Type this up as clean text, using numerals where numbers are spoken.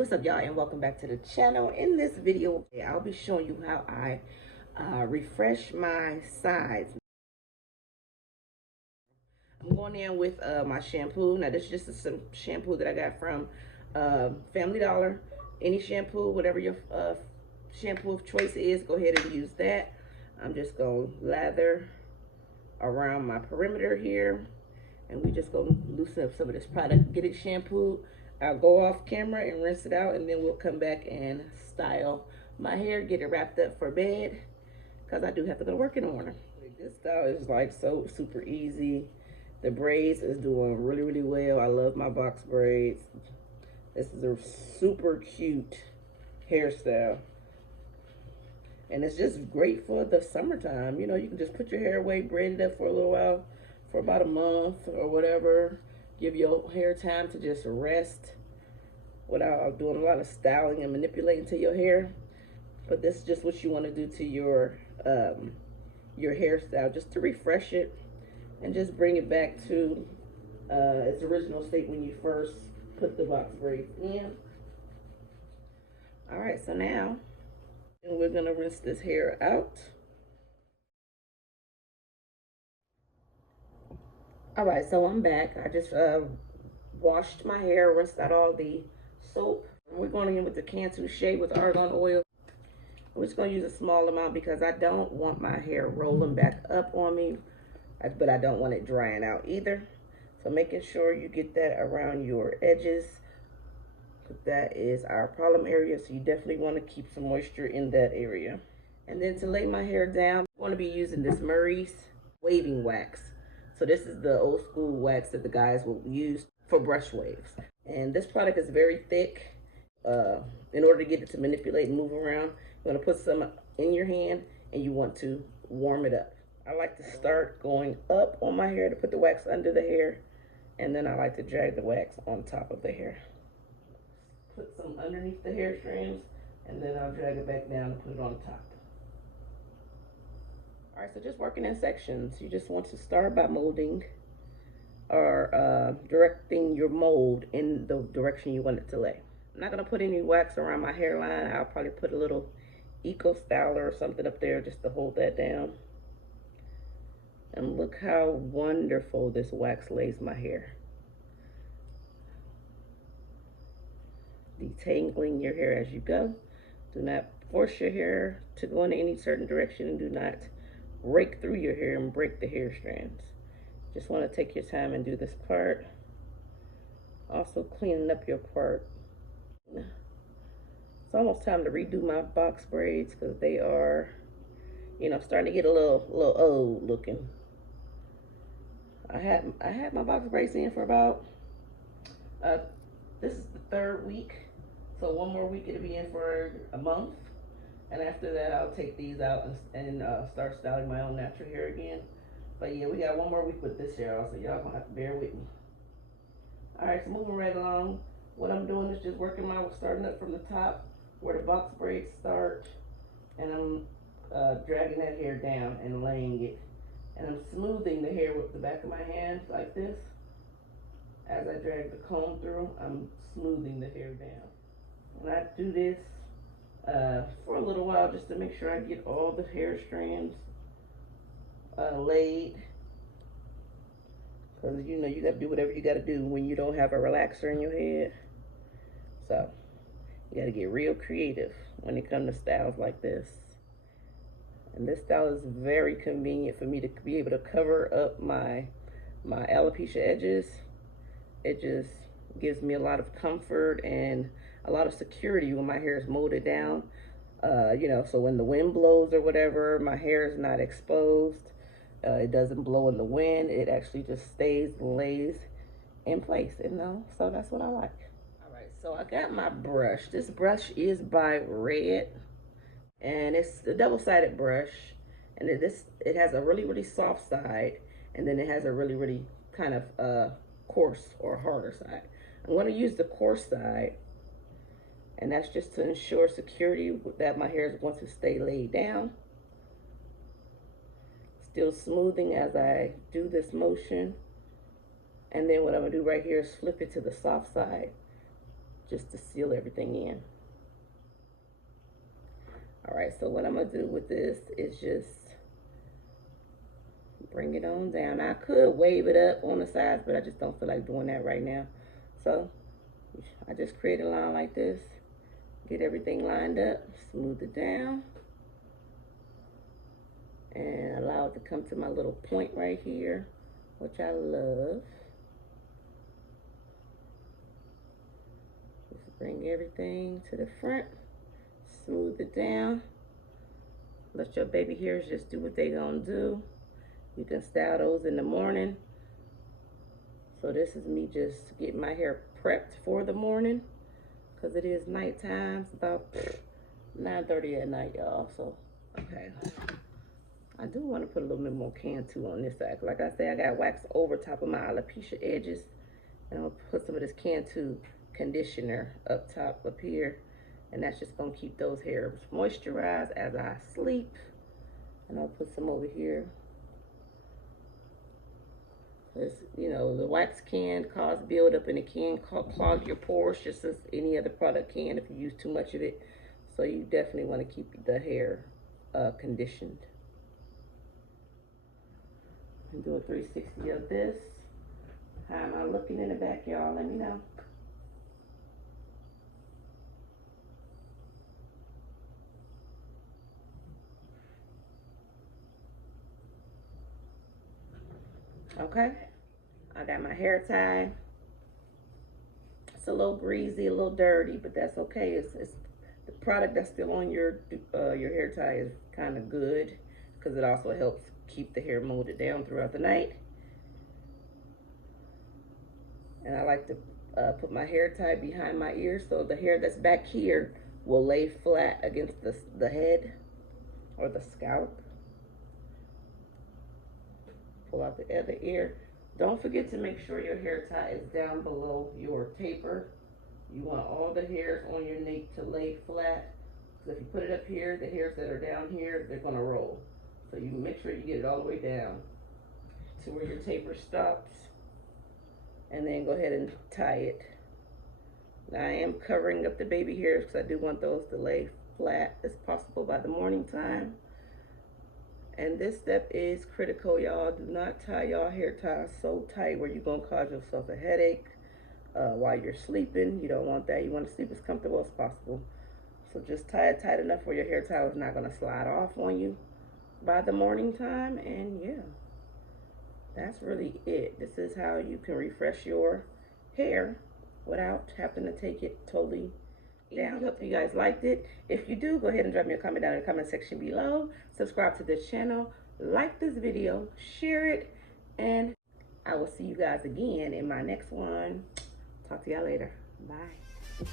What's up, y'all, and welcome back to the channel. In this video, I'll be showing you how I refresh my sides. I'm going in with my shampoo. Now, this is just some shampoo that I got from Family Dollar. Any shampoo, whatever your shampoo of choice is, go ahead and use that. I'm just going to lather around my perimeter here, and we just going to loosen up some of this product, get it shampooed. I'll go off camera and rinse it out, and then we'll come back and style my hair, get it wrapped up for bed, because I do have to go to work in the morning. This style is like so super easy. The braids is doing really, really well. I love my box braids. This is a super cute hairstyle. And it's just great for the summertime. You know, you can just put your hair away, braid it up for a little while, for about a month or whatever. Give your hair time to just rest without doing a lot of styling and manipulating to your hair. But this is just what you want to do to your hairstyle, just to refresh it and just bring it back to its original state when you first put the box braids in. All right, so now we're gonna rinse this hair out. All right, so I'm back. I just washed my hair, rinsed out all the soap. We're going in with the Cantu Shea with argan oil. I'm just going to use a small amount because I don't want my hair rolling back up on me, but I don't want it drying out either. So making sure you get that around your edges, because that is our problem area. So you definitely want to keep some moisture in that area. And then to lay my hair down, I'm going to be using this Murray's waving wax. So this is the old school wax that the guys will use for brush waves. And this product is very thick. In order to get it to manipulate and move around, you want to put some in your hand and you want to warm it up. I like to start going up on my hair to put the wax under the hair, and then I like to drag the wax on top of the hair. Put some underneath the hair strands, and then I'll drag it back down and put it on top. All right, so just working in sections. You just want to start by molding or directing your mold in the direction you want it to lay. I'm not gonna put any wax around my hairline. I'll probably put a little Eco Styler or something up there just to hold that down. And look how wonderful this wax lays my hair. Detangling your hair as you go. Do not force your hair to go in any certain direction, and do not rake through your hair and break the hair strands. Just want to take your time and do this part. Also cleaning up your part. It's almost time to redo my box braids because they are, you know, starting to get a little old looking. I had my box braids in for about this is the third week, so one more week it'll be in for a month, and after that I'll take these out and start styling my own natural hair again. But yeah, we got one more week with this hair, so y'all gonna have to bear with me. All right, so moving right along. What I'm doing is just working starting up from the top where the box braids start, and I'm dragging that hair down and laying it. And I'm smoothing the hair with the back of my hand like this. As I drag the comb through, I'm smoothing the hair down. And I do this for a little while just to make sure I get all the hair strands laid. Because, you know, you got to do whatever you got to do when you don't have a relaxer in your head. So, you got to get real creative when it comes to styles like this. And this style is very convenient for me to be able to cover up my alopecia edges. It just gives me a lot of comfort and a lot of security when my hair is molded down. You know, so when the wind blows or whatever, my hair is not exposed. It doesn't blow in the wind. It actually just stays and lays in place, you know? So that's what I like. All right, so I got my brush. This brush is by Red, and it's a double-sided brush. And it has a really, really soft side, and then it has a really, really kind of coarse or harder side. I'm going to use the coarse side, and that's just to ensure security that my hair is going to stay laid down. Still smoothing as I do this motion. And then what I'm gonna do right here is flip it to the soft side just to seal everything in. All right, so what I'm gonna do with this is just bring it on down. I could wave it up on the sides, but I just don't feel like doing that right now. So I just create a line like this, get everything lined up, smooth it down, and allow it to come to my little point right here, which I love. Just bring everything to the front, smooth it down. Let your baby hairs just do what they gonna do. You can style those in the morning. So this is me just getting my hair prepped for the morning, because it is nighttime. It's about 9:30 at night, y'all. So, okay. I do want to put a little bit more Cantu on this side. Like I said, I got wax over top of my alopecia edges. And I'm going to put some of this Cantu conditioner up top, up here. And that's just going to keep those hairs moisturized as I sleep. And I'll put some over here. Because, you know, the wax can cause buildup and it can clog your pores just as any other product can if you use too much of it. So you definitely want to keep the hair conditioned. And do a 360 of this. How am I looking in the back, y'all? Let me know. Okay, I got my hair tied. It's a little greasy, a little dirty, but that's okay. It's the product that's still on your hair tie is kind of good, because it also helps keep the hair molded down throughout the night. And I like to put my hair tie behind my ear, so the hair that's back here will lay flat against the head or the scalp. Pull out the other ear. Don't forget to make sure your hair tie is down below your taper. You want all the hairs on your nape to lay flat. Because if you put it up here, the hairs that are down here, they're gonna roll. So you make sure you get it all the way down to where your taper stops. And then go ahead and tie it. Now I am covering up the baby hairs because I do want those to lay flat as possible by the morning time. And this step is critical, y'all. Do not tie y'all hair ties so tight where you're gonna cause yourself a headache while you're sleeping. You don't want that. You want to sleep as comfortable as possible. So just tie it tight enough where your hair tie is not gonna slide off on you by the morning time. And yeah, that's really it. This is how you can refresh your hair without having to take it totally down. Hope you guys liked it. If you do, go ahead and drop me a comment down in the comment section below. Subscribe to this channel, like this video, share it, and I will see you guys again in my next one. Talk to y'all later. Bye.